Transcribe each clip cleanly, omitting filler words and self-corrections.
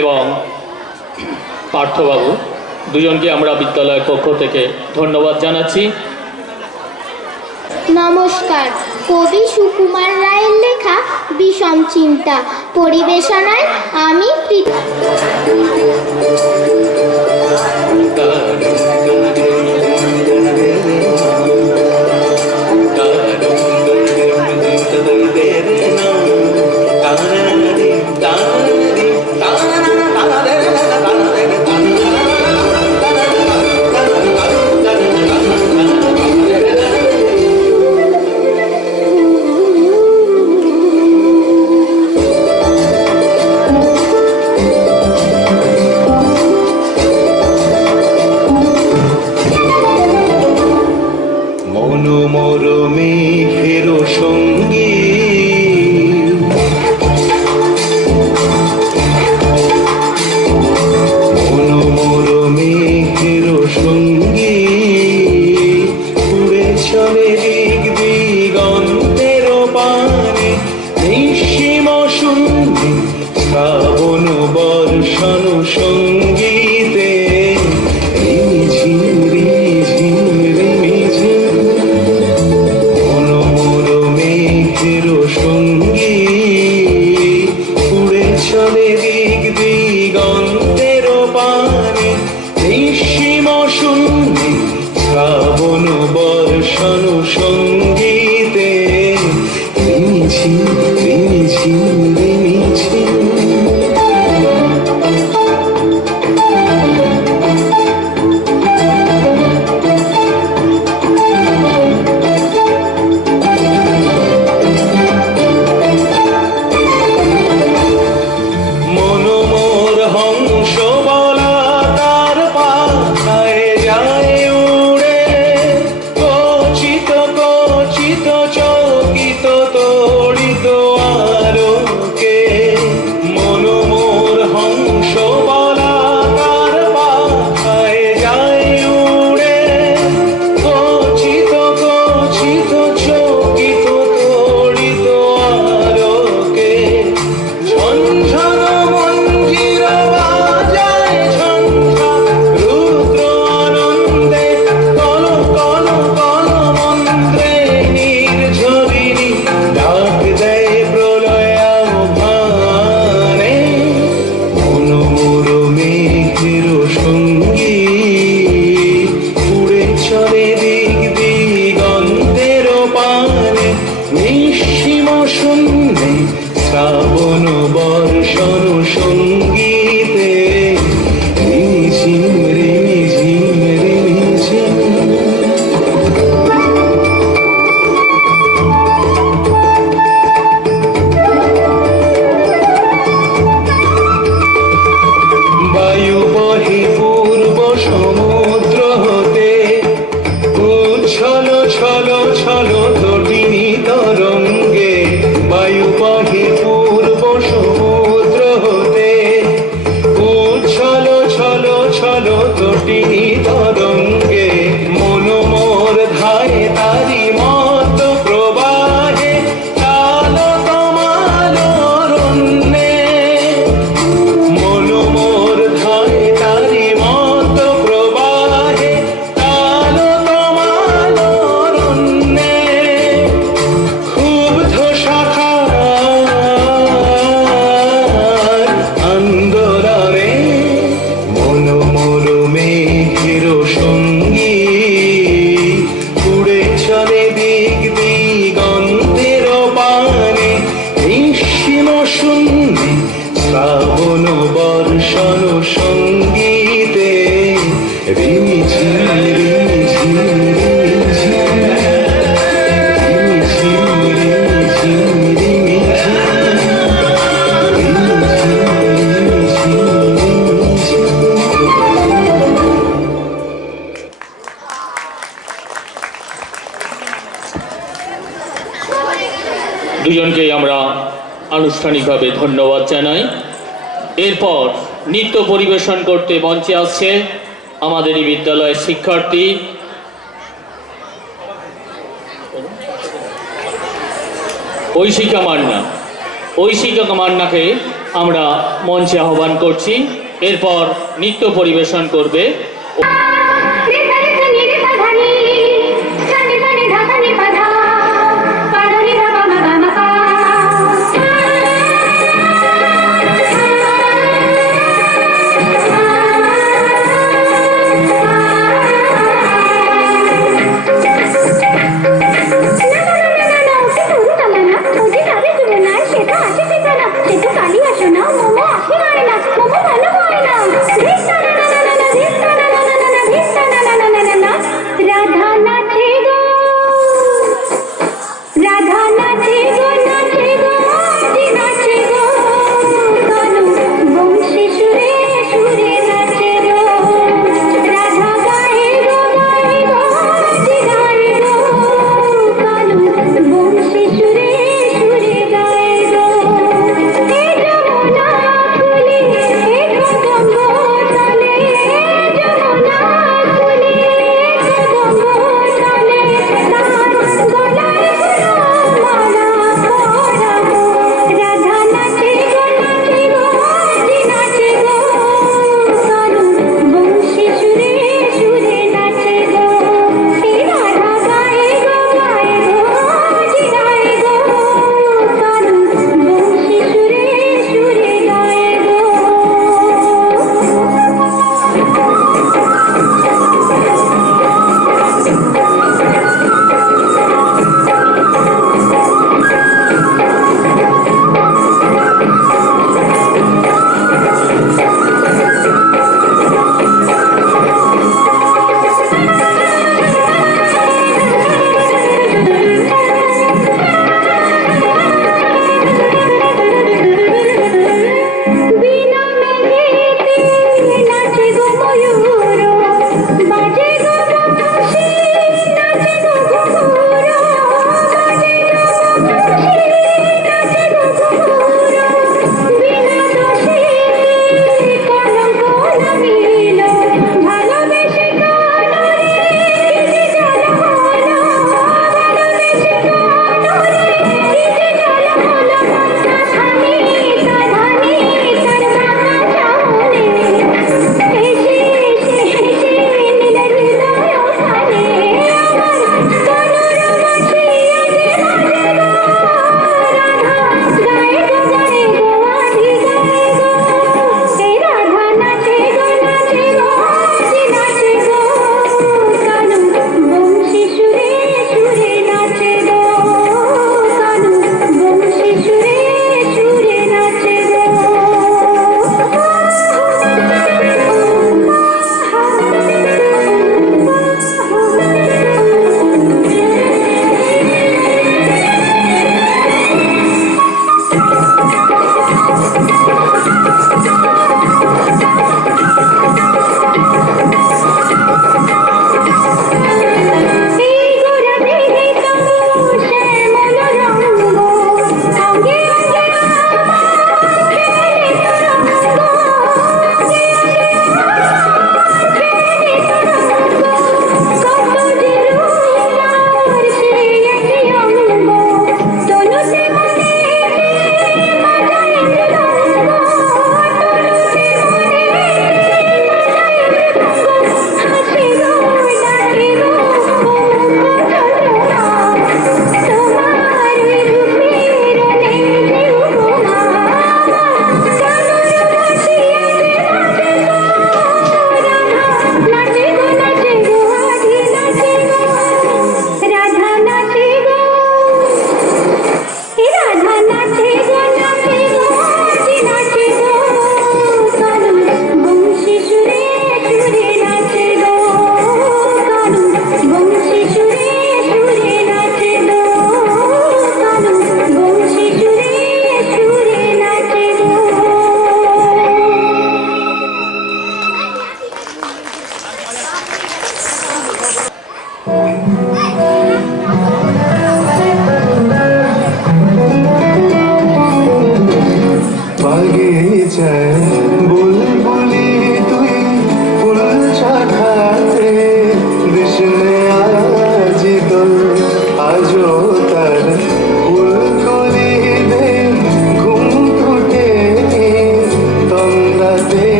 এবং পার্থবাবু দুজনকে আমরা বিদ্যালয়ের পক্ষ থেকে ধন্যবাদ জানাচ্ছি। নমস্কার। কবি সুকুমার রায়ের লেখা বিষম চিন্তা পরিবেশনায় আমি দুজনকেই আমরা আনুষ্ঠানিকভাবে ধন্যবাদ জানাই। এরপর নৃত্য পরিবেশন করতে মঞ্চে আসছে আমাদের এই বিদ্যালয়ের শিক্ষার্থী ঐশিকা মান্না। ঐশিকা মান্নাকে আমরা মঞ্চে আহ্বান করছি। এরপর নৃত্য পরিবেশন করবে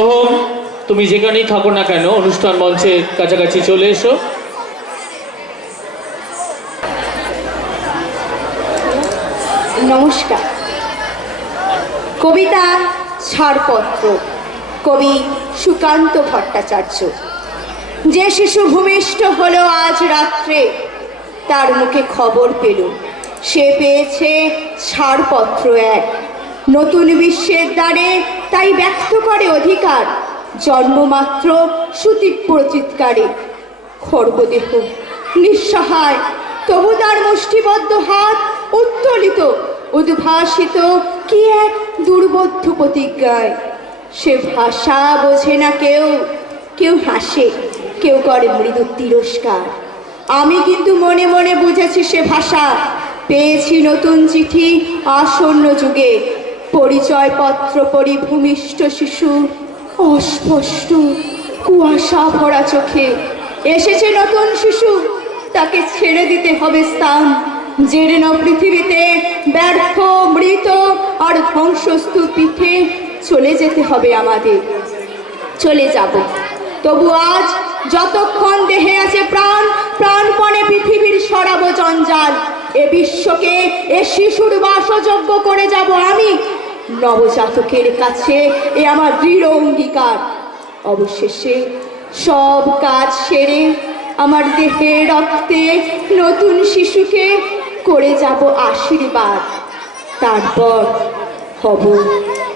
সোহম, তুমি যেখানেই থাকো না কেন অনুষ্ঠান মঞ্চের কাছাকাছি চলে এসো। নমস্কার। কবিতা ছাড়পত্র, কবি সুকান্ত ভট্টাচার্য। যে শিশু ভূমিষ্ঠ হলো আজ রাত্রে, তার মুখে খবর পেল সে পেয়েছে ছাড়পত্র এক। নতুন বিশ্বের দ্বারে তাই ব্যক্ত করে অধিকার, জন্মমাত্র সুতীব্র চিৎকারে। খর্বদেহ নিঃসহায়, তবু তার মুষ্টিবদ্ধ হাত উত্তোলিত, উদ্ভাসিত কি এক দুর্বোধ্য প্রতিজ্ঞায়। সে ভাষা বোঝে না কেউ, কেউ হাসে, কেউ করে মৃদু তিরস্কার। আমি কিন্তু মনে মনে বুঝেছি সে ভাষা। পেয়েছি নতুন চিঠি আসন্ন যুগে, পরিচয়পত্র পরিভূমিষ্ঠ শিশু, অস্পষ্ট কুয়াশা ভরা চোখে। এসেছে নতুন শিশু, তাকে ছেড়ে দিতে হবে স্থান। জীর্ণ পৃথিবীতে ব্যর্থ, মৃত আর ধ্বংসস্তূপ পিঠে চলে যেতে হবে আমাদের। চলে যাব, তবু আজ যতক্ষণ দেহে আছে প্রাণ, প্রাণপণে পৃথিবীর সরাব জঞ্জাল। এ বিশ্বকে এ শিশুর বাসযোগ্য করে যাব আমি। নবজাতকের কাছে এ আমার দৃঢ় অঙ্গীকার। অবশেষে সব কাজ সেরে আমার দেহে রক্তে নতুন শিশুকে করে যাব আশীর্বাদ। তারপর হব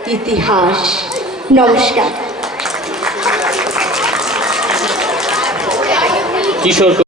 ইতিহাস। নমস্কার। কিশোর